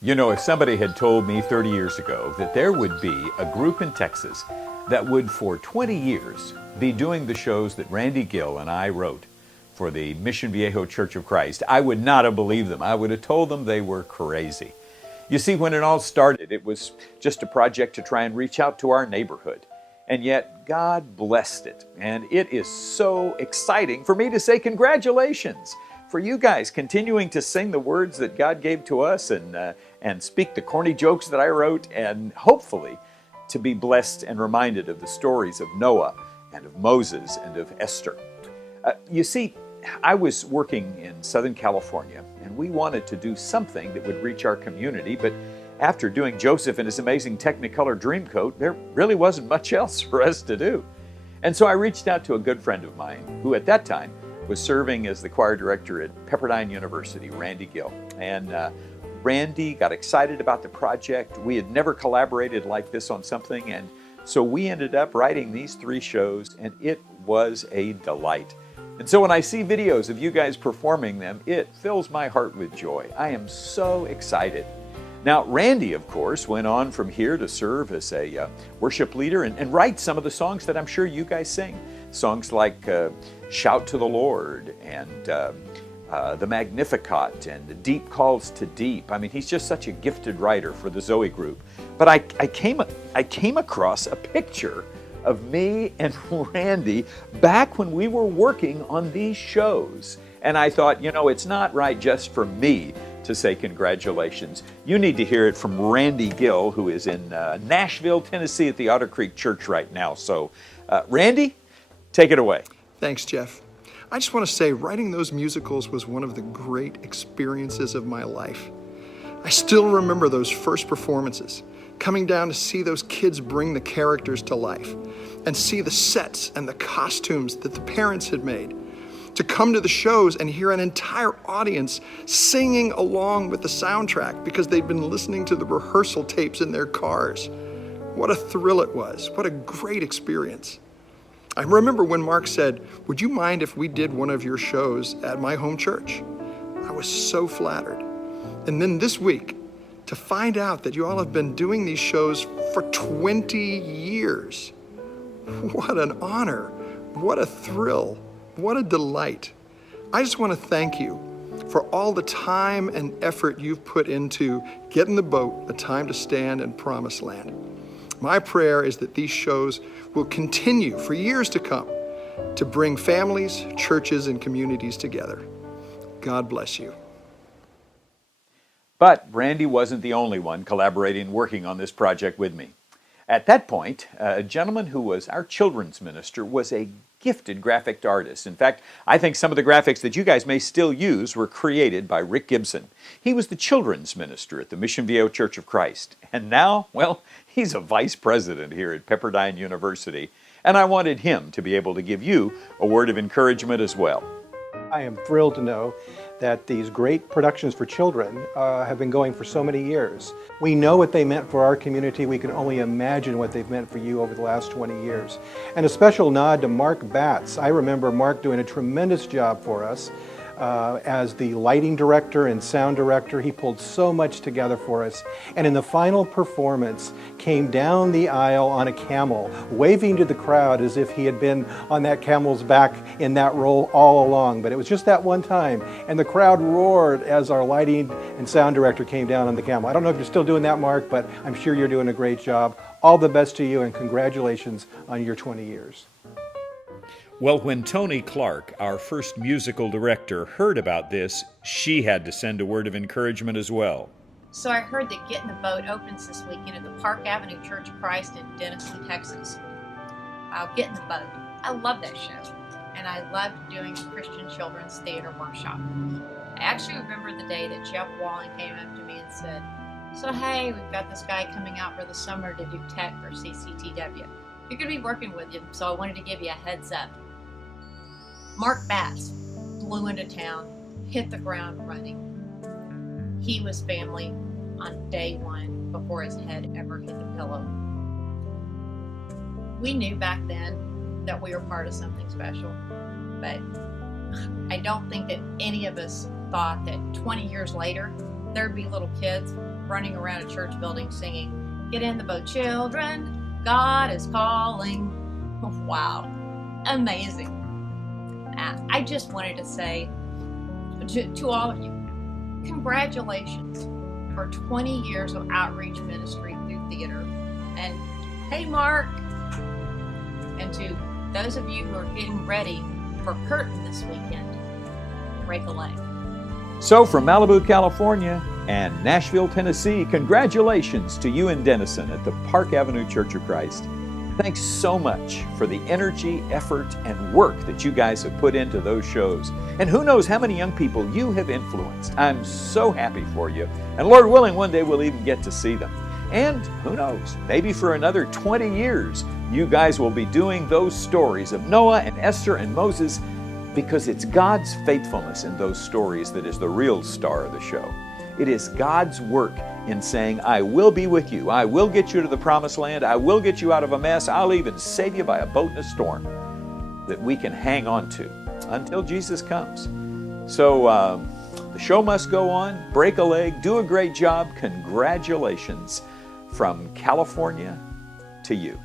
You know, if somebody had told me 30 years ago that there would be a group in Texas that would for 20 years be doing the shows that Randy Gill and I wrote for the Mission Viejo Church of Christ, I would not have believed them. I would have told them they were crazy. You see, when it all started, it was just a project to try and reach out to our neighborhood. And yet, God blessed it. And it is so exciting for me to say congratulations for you guys continuing to sing the words that God gave to us and speak the corny jokes that I wrote, and hopefully to be blessed and reminded of the stories of Noah and of Moses and of Esther. You see, I was working in Southern California, and we wanted to do something that would reach our community, but after doing Joseph and his amazing Technicolor Dreamcoat, there really wasn't much else for us to do. And so I reached out to a good friend of mine who at that time was serving as the choir director at Pepperdine University, Randy Gill. And Randy got excited about the project. We had never collaborated like this on something, and so we ended up writing these 3 shows, and it was a delight. And so when I see videos of you guys performing them, it fills my heart with joy. I am so excited. Now, Randy, of course, went on from here to serve as a worship leader and write some of the songs that I'm sure you guys sing. Songs like Shout to the Lord and the Magnificat and Deep Calls to Deep. I mean, he's just such a gifted writer for the Zoe group. But I came across a picture of me and Randy back when we were working on these shows. And I thought, you know, it's not right just for me to say congratulations. You need to hear it from Randy Gill, who is in Nashville, Tennessee at the Otter Creek Church right now. So, Randy, take it away. Thanks, Jeff. I just want to say writing those musicals was one of the great experiences of my life. I still remember those first performances, coming down to see those kids bring the characters to life and see the sets and the costumes that the parents had made. To come to the shows and hear an entire audience singing along with the soundtrack because they'd been listening to the rehearsal tapes in their cars. What a thrill it was. What a great experience. I remember when Mark said, "Would you mind if we did one of your shows at my home church?" I was so flattered. And then this week, to find out that you all have been doing these shows for 20 years. What an honor. What a thrill. What a delight. I just want to thank you for all the time and effort you've put into getting the boat a time to stand in Promised Land. My prayer is that these shows will continue for years to come to bring families, churches, and communities together. God bless you. But Randy wasn't the only one collaborating, working on this project with me. At that point, a gentleman who was our children's minister was a gifted graphic artist. In fact, I think some of the graphics that you guys may still use were created by Rick Gibson. He was the children's minister at the Mission Viejo Church of Christ. And now, well, he's a vice president here at Pepperdine University. And I wanted him to be able to give you a word of encouragement as well. I am thrilled to know that these great productions for children have been going for so many years. We know what they meant for our community. We can only imagine what they've meant for you over the last 20 years. And a special nod to Mark Batts. I remember Mark doing a tremendous job for us as the lighting director and sound director. He pulled so much together for us. And in the final performance, came down the aisle on a camel, waving to the crowd as if he had been on that camel's back in that role all along. But it was just that one time. And the crowd roared as our lighting and sound director came down on the camel. I don't know if you're still doing that, Mark, but I'm sure you're doing a great job. All the best to you and congratulations on your 20 years. Well, when Tony Clark, our first musical director, heard about this, she had to send a word of encouragement as well. So I heard that Getting the Boat opens this weekend at the Park Avenue Church of Christ in Denison, Texas. Getting the Boat. I love that show. And I loved doing Christian Children's Theater Workshop. I actually remember the day that Jeff Wallen came up to me and said, "So hey, we've got this guy coming out for the summer to do tech for CTW. You're going to be working with him, so I wanted to give you a heads up." Mark Bass flew into town, hit the ground running. He was family on day one before his head ever hit the pillow. We knew back then that we were part of something special, but I don't think that any of us thought that 20 years later, there'd be little kids running around a church building singing, "Get in the boat, children, God is calling." Wow, amazing. I just wanted to say to all of you, congratulations for 20 years of outreach ministry through theater. And hey, Mark, and to those of you who are getting ready for Curtain this weekend, break a leg. So from Malibu, California and Nashville, Tennessee, congratulations to you in Denison at the Park Avenue Church of Christ. Thanks so much for the energy, effort, and work that you guys have put into those shows. And who knows how many young people you have influenced. I'm so happy for you. And Lord willing, one day we'll even get to see them. And who knows, maybe for another 20 years, you guys will be doing those stories of Noah and Esther and Moses, because it's God's faithfulness in those stories that is the real star of the show. It is God's work in saying, I will be with you. I will get you to the promised land. I will get you out of a mess. I'll even save you by a boat in a storm, that we can hang on to until Jesus comes. So the show must go on. Break a leg. Do a great job. Congratulations from California to you.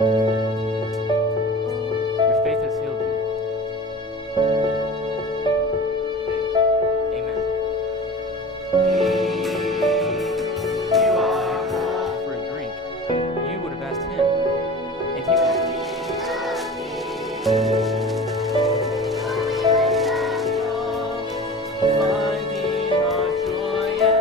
Your faith has healed you. Amen. For a drink, you would have asked him, and he would have. Finding our joy at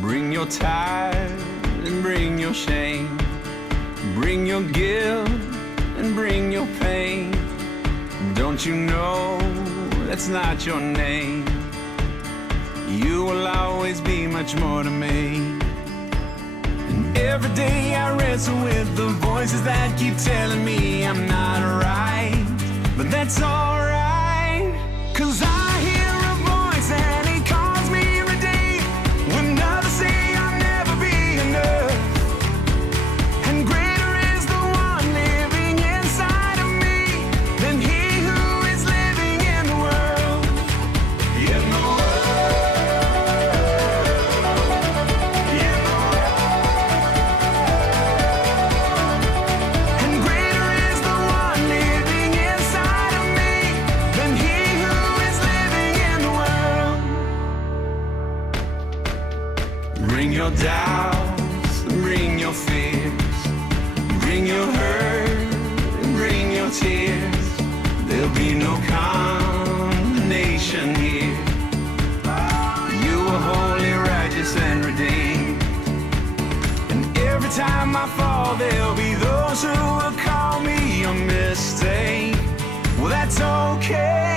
Bring your tithe and bring your shame. Bring your guilt and bring your pain. Don't you know that's not your name? You will always be much more to me. And every day I wrestle with the voices that keep telling me I'm not right. But that's alright, 'cause I hear a voice and he calls me every day. When others say I'll never be enough. And greater is the one living inside of me than he who is living in the world. In the world. In the world. And greater is the one living inside of me than he who is living in the world. Bring your doubts and bring your fears. Bring your hurt and bring your tears. There'll be no condemnation here. You are holy, righteous, and redeemed. And every time I fall, there'll be those who will call me a mistake. Well, that's okay.